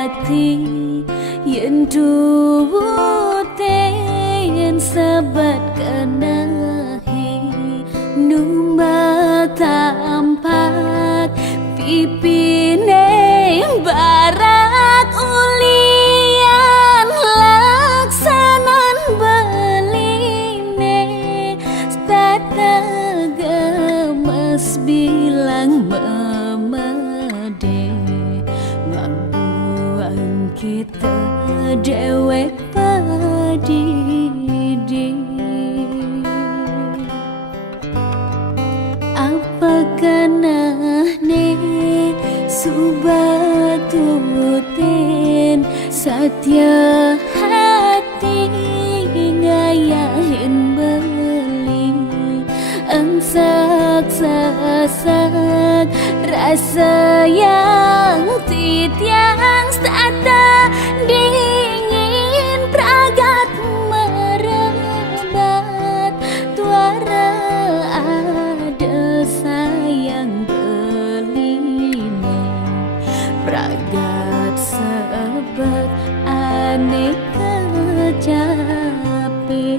ati yen duwute yen sabat kenahi numba tampak pipine barak ulian laksanan beline tata gemes bilang memede ngambuan kita dewek padidi apa kanahne subatuten satya hati ngayahin beli angsak sasak rasa yang titiang stata dingin pragat merebat tuara ada sayang beline pragat sebat aneh kecape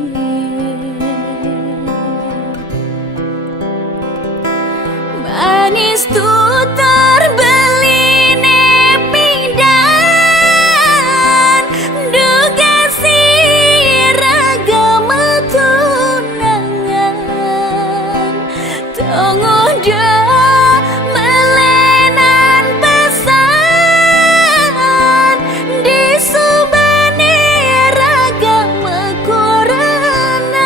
manis tuh terbeline pindan duga si ragama tunangan tunggu dah melenan pesan di subani ragama Quranan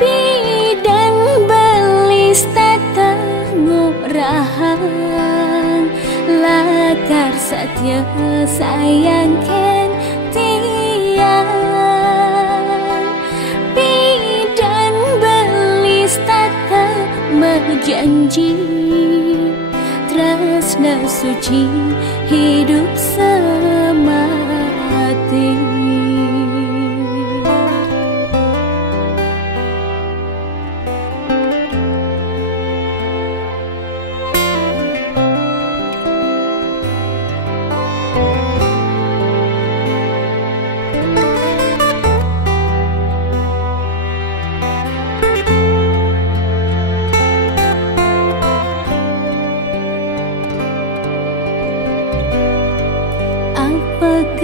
pidan belis tata ngurahang lakar satya sayang ken tiang pidan belis tata berjanji tresna suci hidup semati.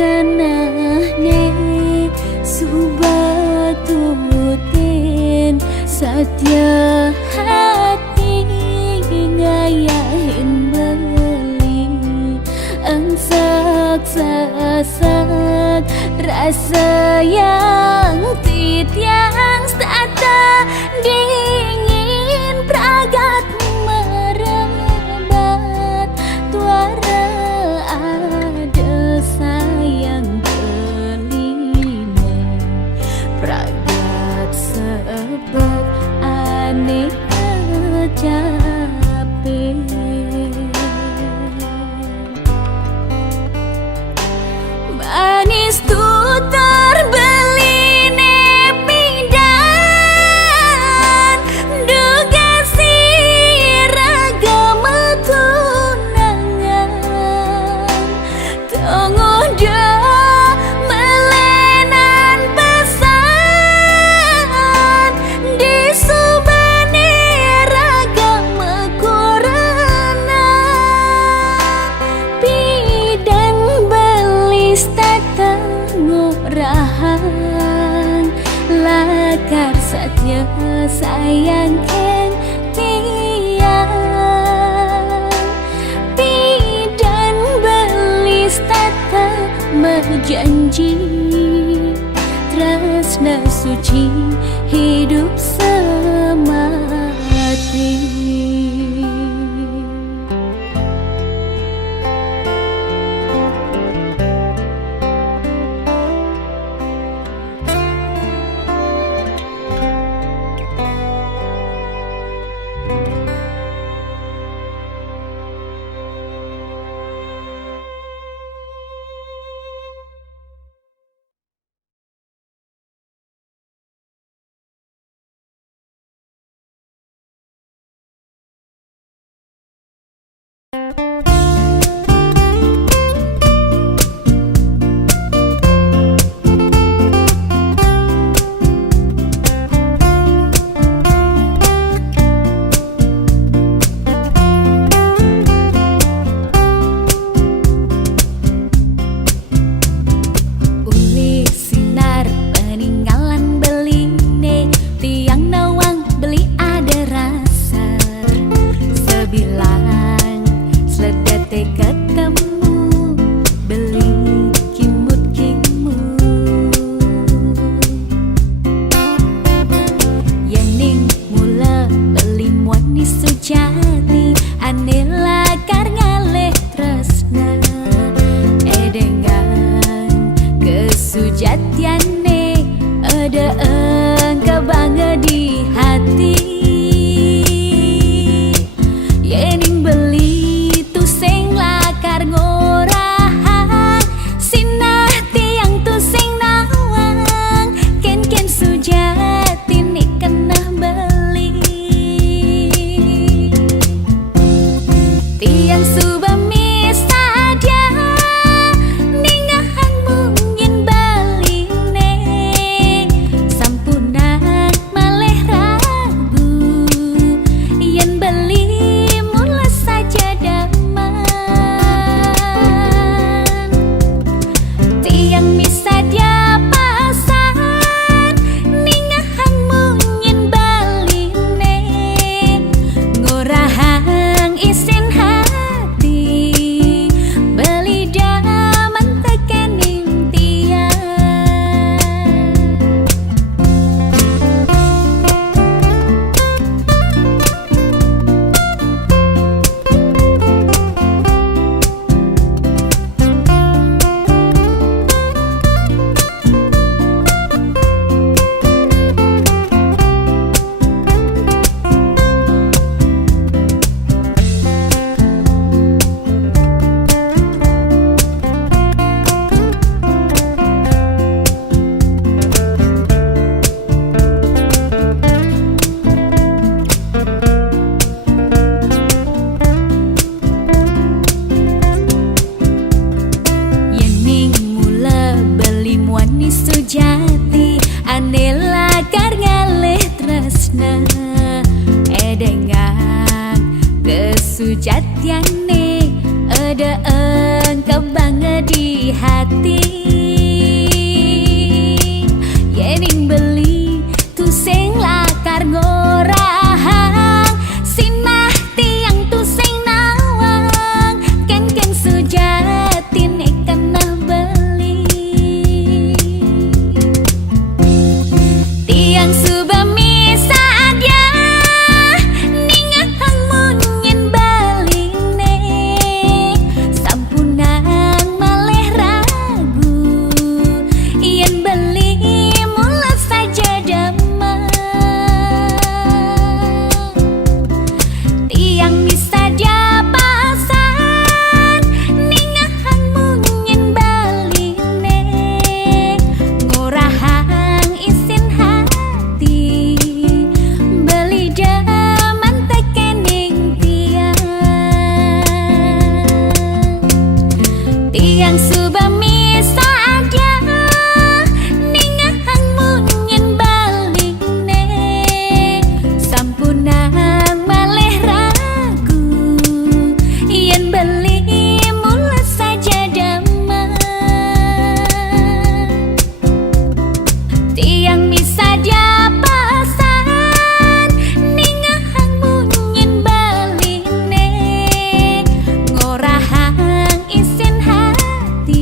Kanahne subatuten satya hati ngayahin beli angsak sasak rasa yang titiang stata dingin pragat merebat tuara ada sayang beline pragat sebat aneh kecape manis tuh terbeline pindan duga si ragama tunangan tunggu dah melenan pesan di subani ragama Quranan pidan belis tata ngurahang lakar satya sayang ken tiang pidan belis tata berjanji tresna suci hidup semati. te ketemu beli kimut-kimut Yening mula beli muani sujati ane lakar ngalih tresna edengan kesujatiane ada engkau bangga di hati Yening beli tu sing lakar ngorahang sinah tiang tu sing nawang ken sujati ni kena beli tiang subami saja ningahan mungkin baline sampunang maleh ragu yen beli mula saja daman tiang misadia pasan ningahan mungkin baline ngorahang isin hati beli daman tekening tiang Yening mula beli muani sujati ane lakar ngalih tresna edengan kesujatiane ada engkau bangga di hati Yening beli tu sing lakar ngorahang sinah tiang tu sing nawang ken sujati ni kena beli tiang subami saja ningahan mungkin baline sampunang maleh ragu yen beli mula saja daman tiang misadia pasan ningahan mungkin baline ngorahang isin hati beli daman tekening tiang tiang subami saja ningahan mungkin baline sampunang maleh ragu yen beli mula saja daman tiang misadia pasan ningahan mungkin baline ngorahang isin hati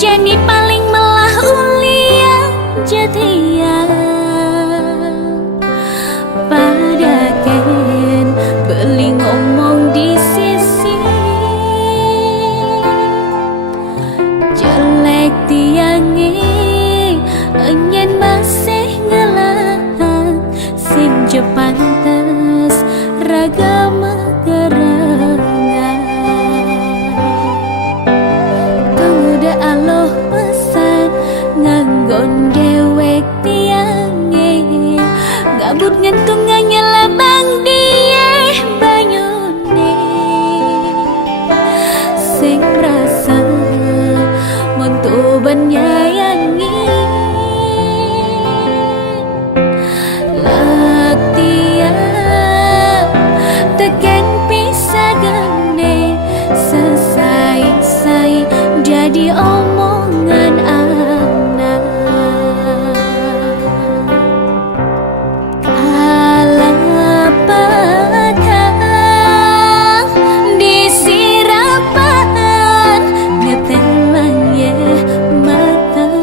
Jani paling melah ulian jatian pada ken beli ngomong di sisi jelek tiange enyen masih ngelahan sing jepantes ragama gerangan pemuda aloh pesan nganggon dewek tiange ngabut ngentung nganyela bang die banyune sing rasa montoban nyayangi latia teken pisah gane sesai-sai jadi omongan anak alapatang disirapan ngetelan ye mata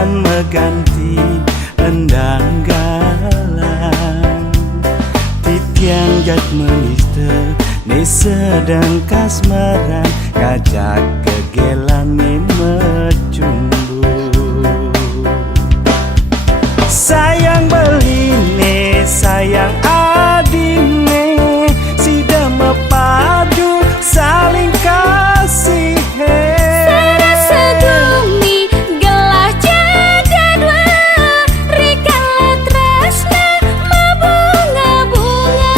masan mengganti endang galang titiang jat menista ni sedang kasmaran ngajak kegelan ni mecumbu sayang beline sayang adine sida mepadu saling kasih serasa bumi gelah jaga dua rikala tresna mabunga-bunga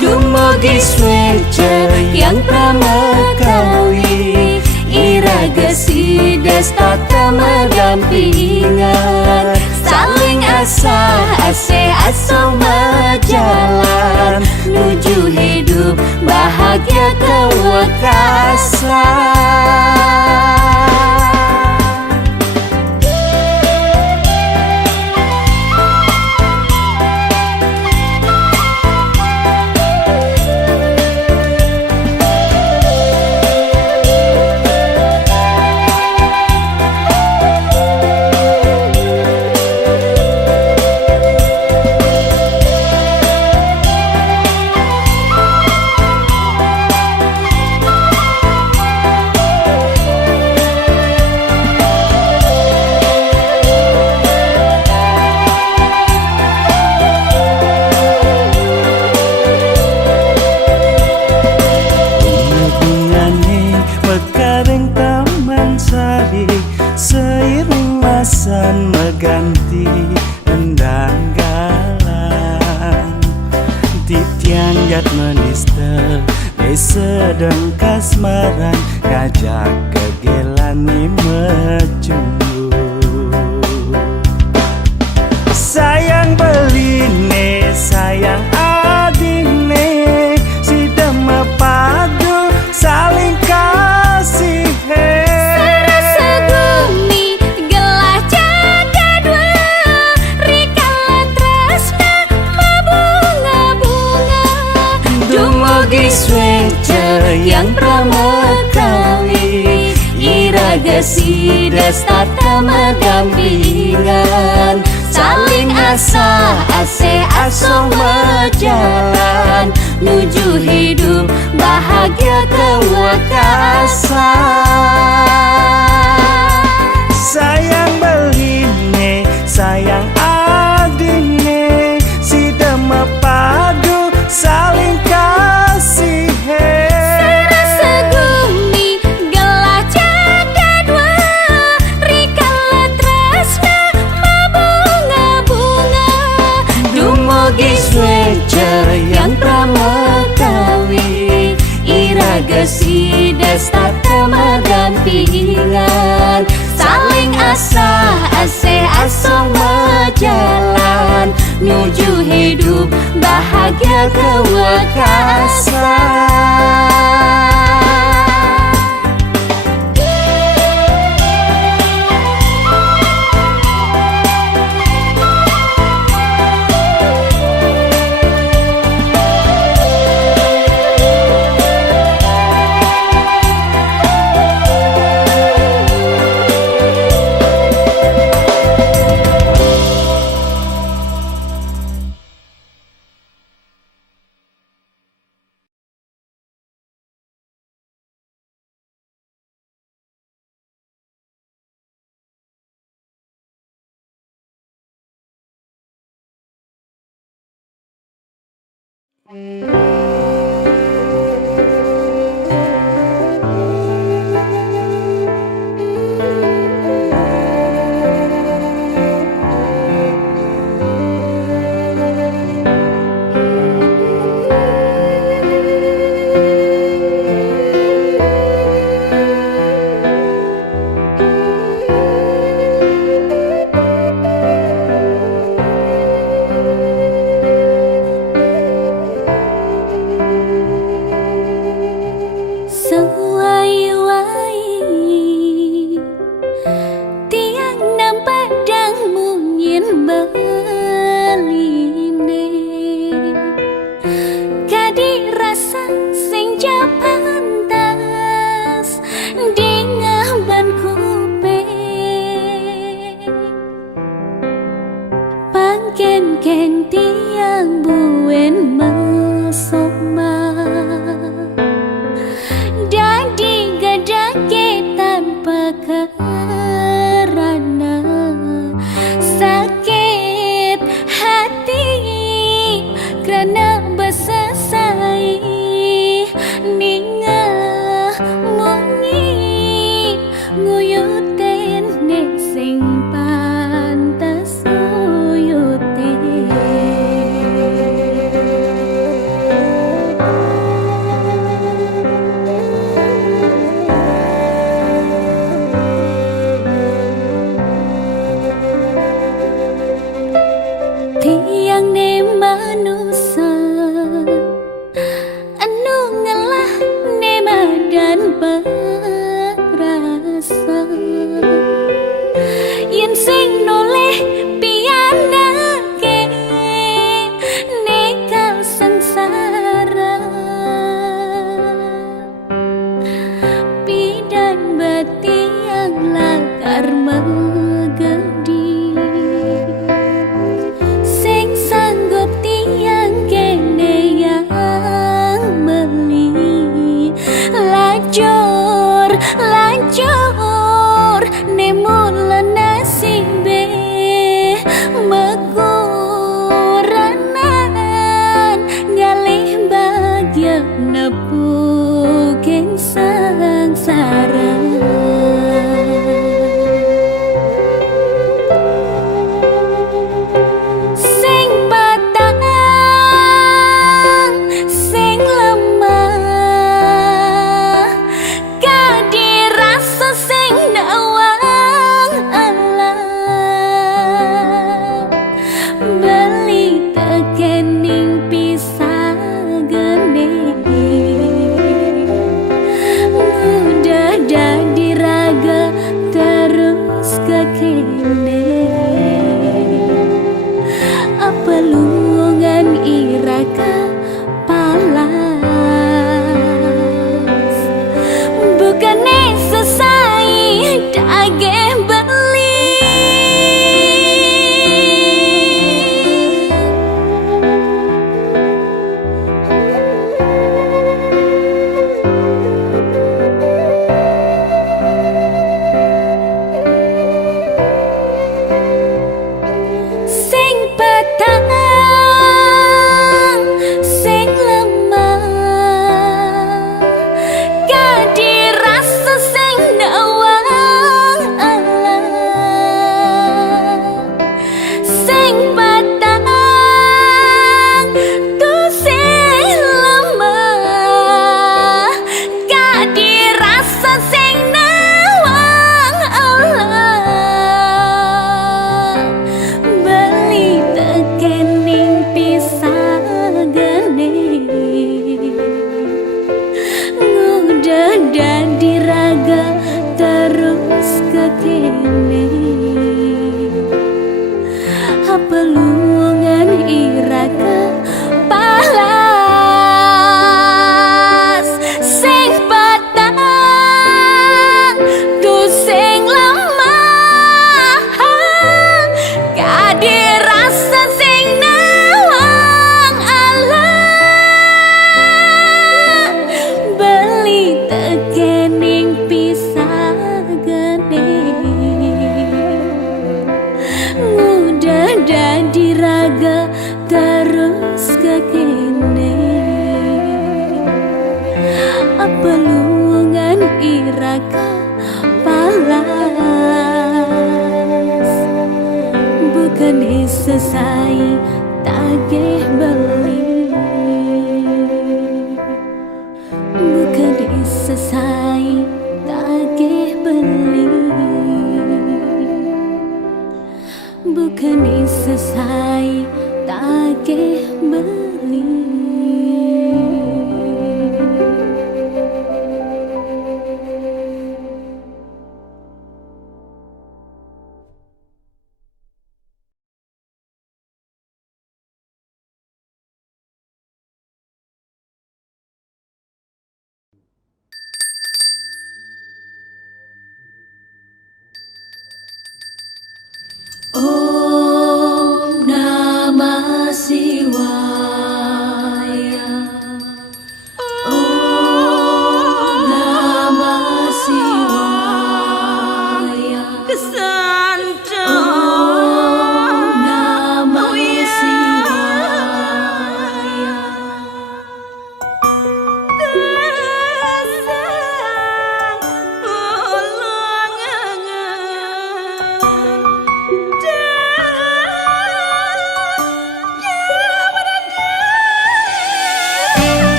dumugi swece yang pramekawi iraga sidas tata mendampingan saling asa-ase aso berjalan menuju hidup bahagia kewekasan. Seiring masan mengganti endang galang titiang jat menista ni sedang kasmaran ngajak kegelan ni mecumbu sayang beline sayang adine sida mepadu saling kasih swece yang pramekawi iraga sidas tata mendampingan saling asa-ase aso berjalan menuju hidup bahagia kewekasan sayang beline sayang adine sida mepadu saling kasih serasa bumi gelah jaga dua rikala tresna mabunga-bunga dumugi swece yang pramekawi iraga sidas tata mendampingan saling asa-ase aso berjalan menuju hidup bahagia kewekasan.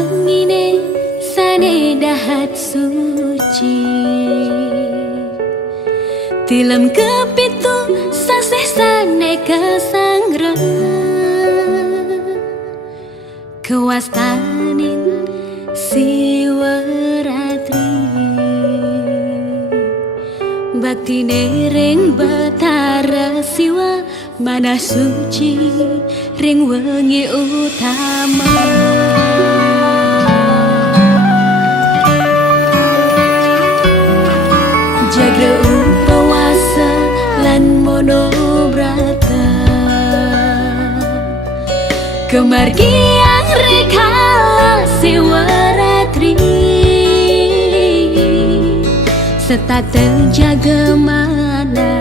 wengine sane dahat suci Tilem kepitu saseh sane kesangra Kewastanin siwaratri Bakti ring Batara Siwa Manah suci ring wengi utama Jagra upawasa lan monobrata Kemargian rekala siwaratri Serta terjaga mana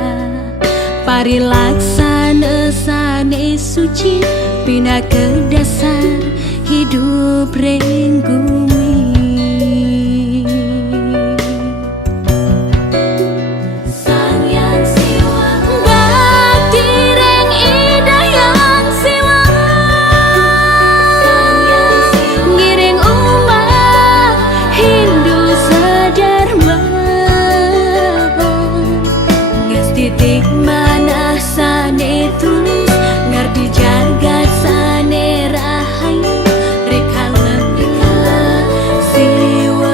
Parilaksana sane suci Pina ke dasar hidup ring bumi Sang Yang Siwa Bakti ring ida yang siwa Sang Yang Siwa Ngiring umat Hindu sedharma Titik mana sane tulus ngerti jagat sane rahayu rekala siwarati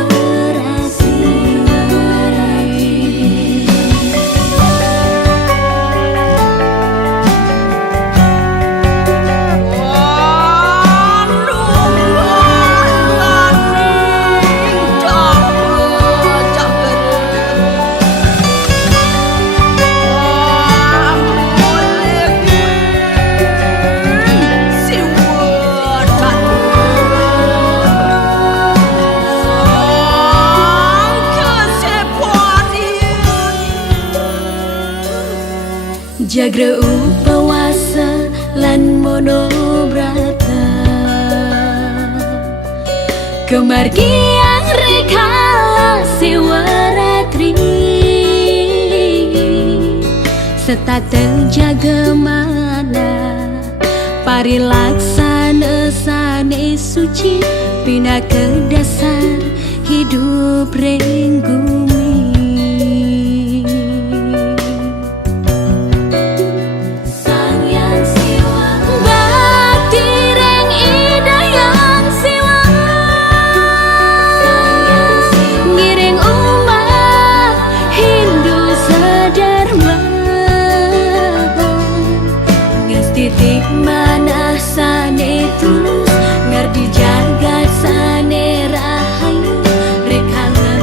Jagra upawasa lan monobrata Kemargian rekala siwaratri Serta terjaga mana Parilaksana sane suci Pina ke dasar hidup ring bumi Titik mana sane tulus ngerti jagat sane rahayu rekala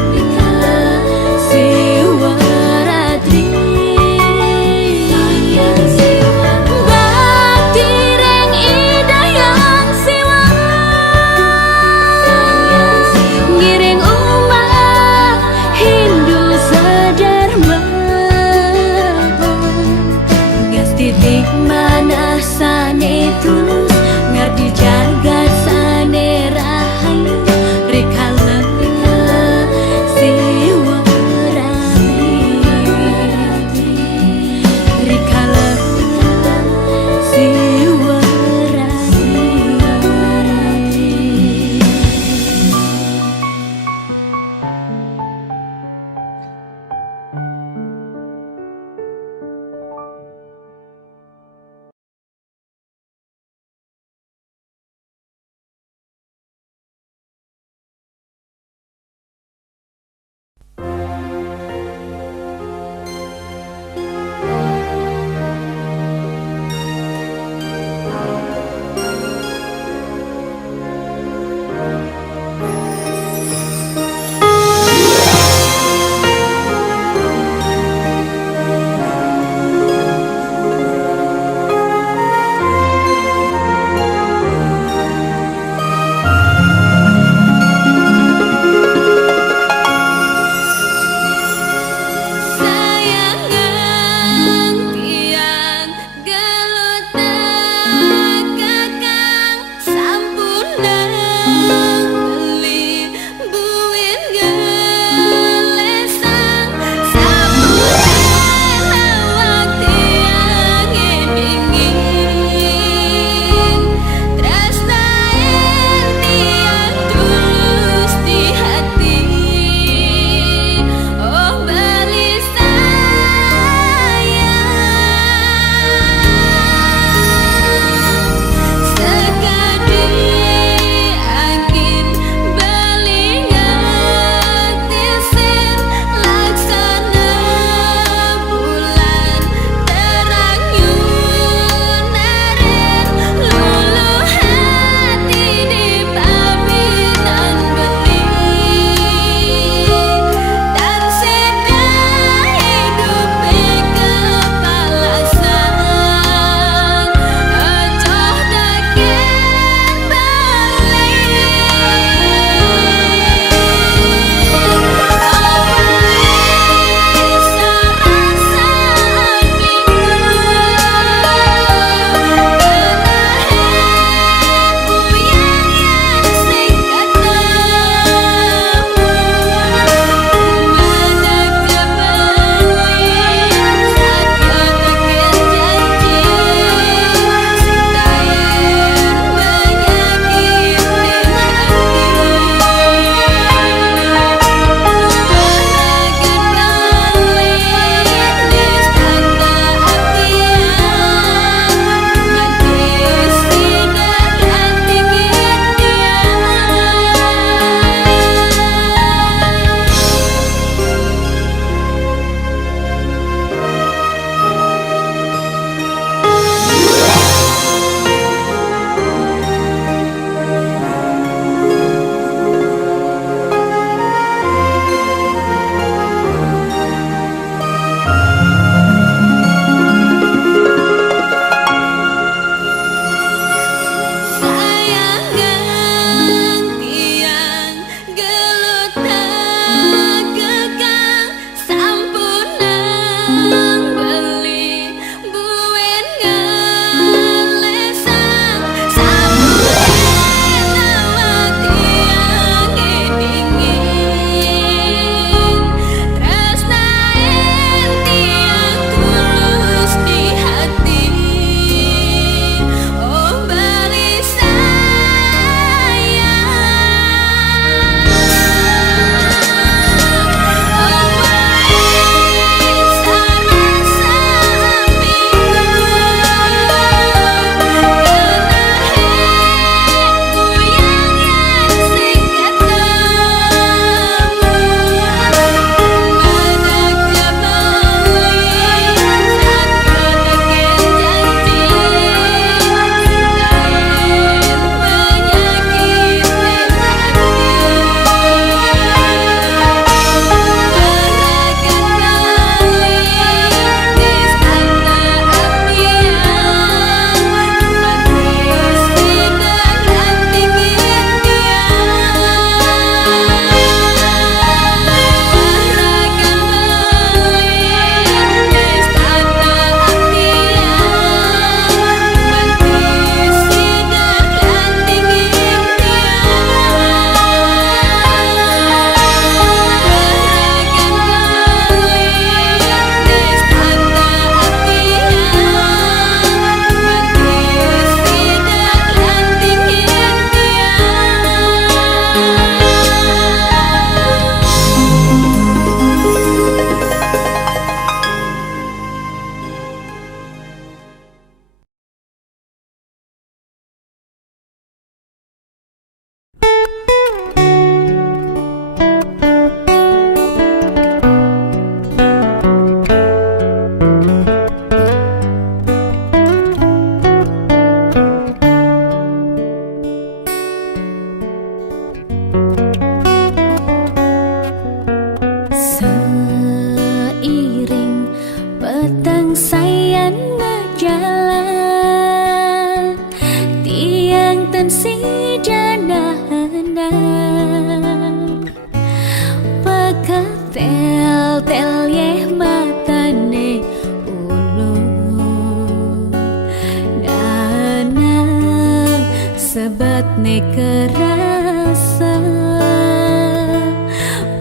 ne kerasa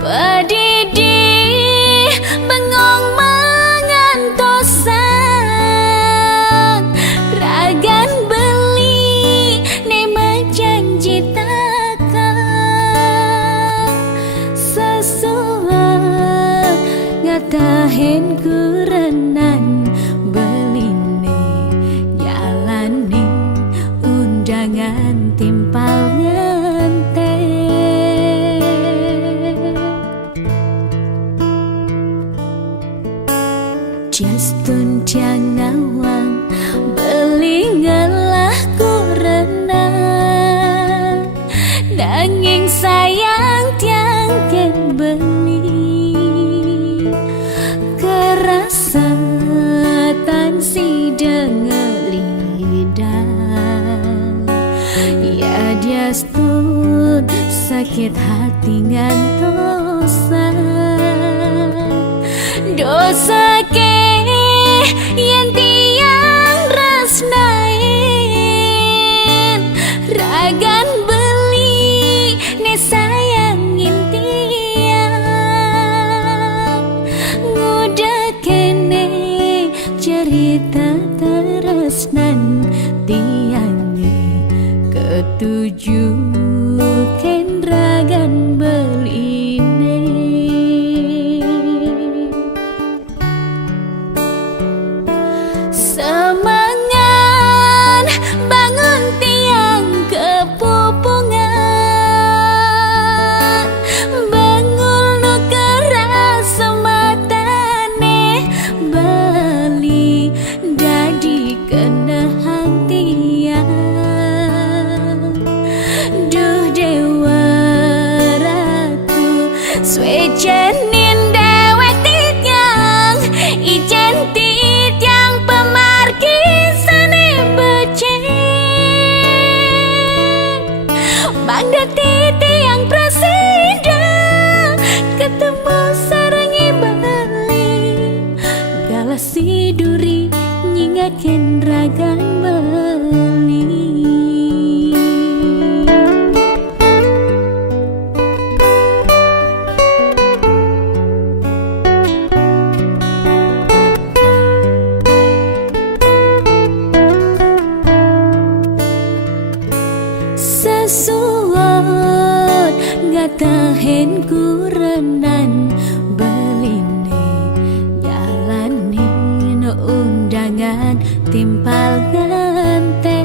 pedidi bengong mengantosan ragan beli ne menjanji takkan sesuai ngatahin kurenan beline jalani undangan timpal ngente Justun tiang nawang beli ngelah kurenan nanging sayang tiang ken beli kerasa tansi dengelidang ya dia stun sakit hati ngantosan dosa ke yang tiang rasnain ragan beli ne sayangin tiang ngudah kene cerita teresnan tiange ketujuh ken ragan beline semangan bangun tiang kepupungan bengul nu keras sematane beli dadi kena tiang duh dewa ratu swejanin dewek tiang ijen tiang pemarkisane becek bangda tiang presiden ketemu sarangi bali galasi duri nyingaken ragan beli sesuai ngatahin kurenan beline jalanin undangan timpal ngante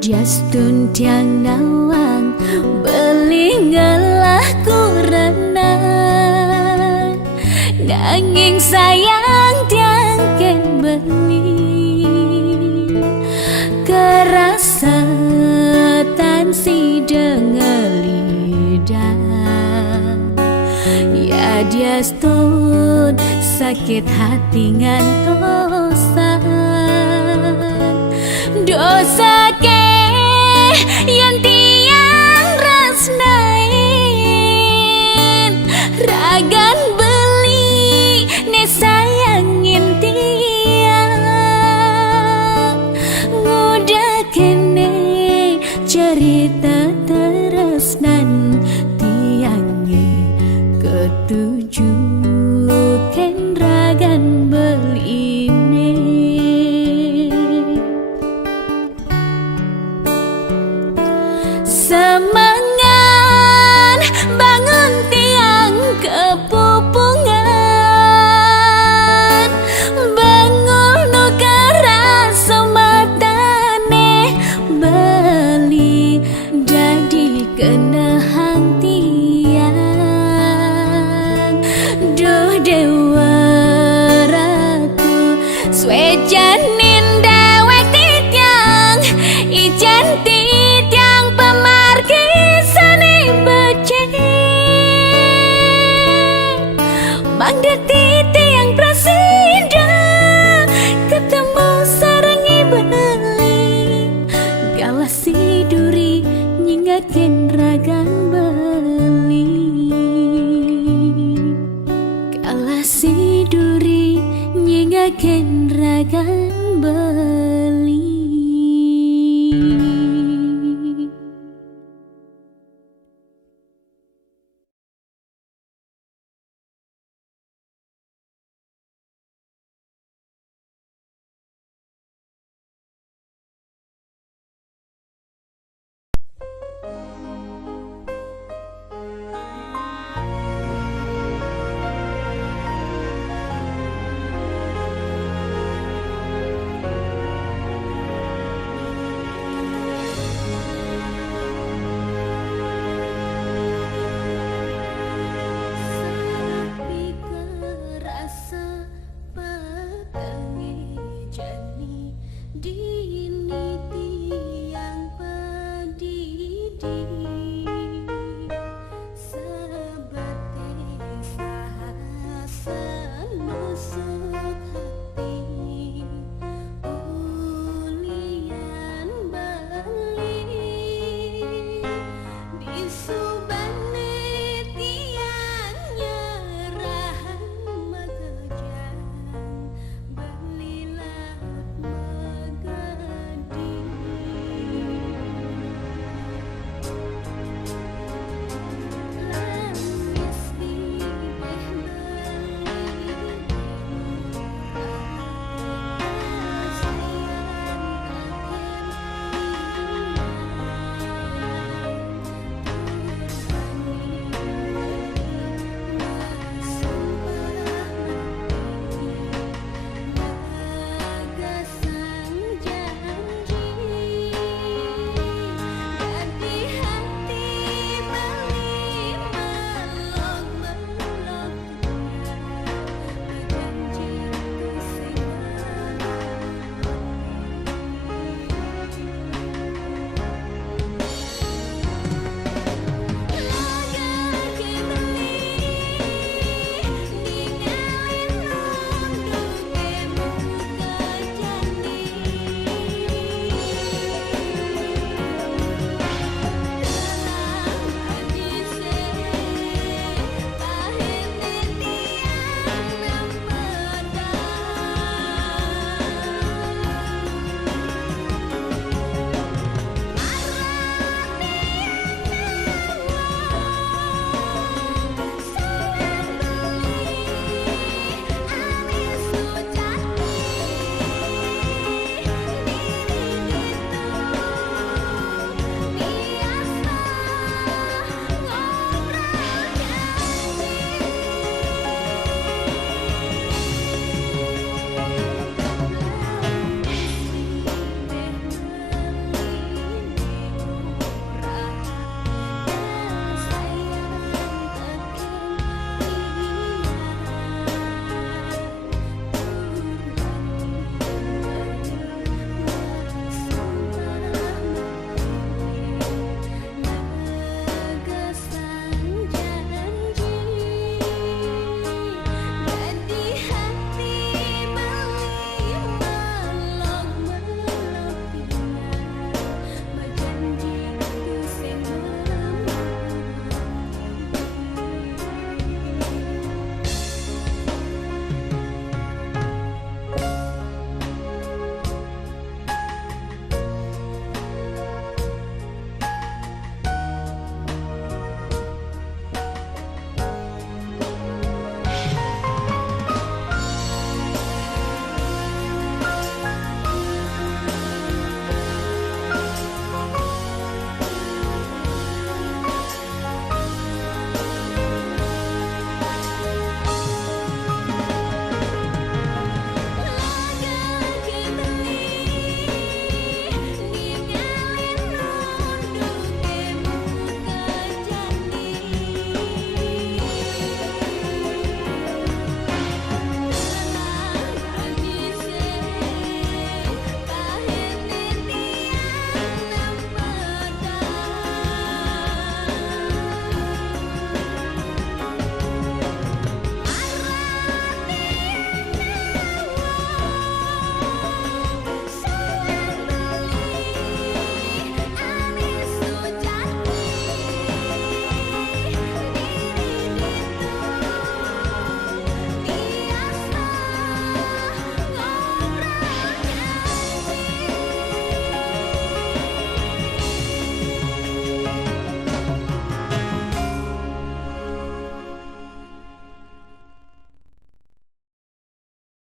Justun tiang nawang beli ngelah kurenan nanging sayang tiang ken beli kerasa tansi dengelidang ya dia stun sakit hati ngantosan dosa ke yang tiang rasnain ragan beli ne sayangin tiang ngudah kene cerita teresnan tiange ketujuh ken ragan beline semangan bangun tiang kepupungan bengul nu keras sematane beli jadi kena tiang duh dewa ratu swejanin dewek tiang ijen tiang pemarkis niti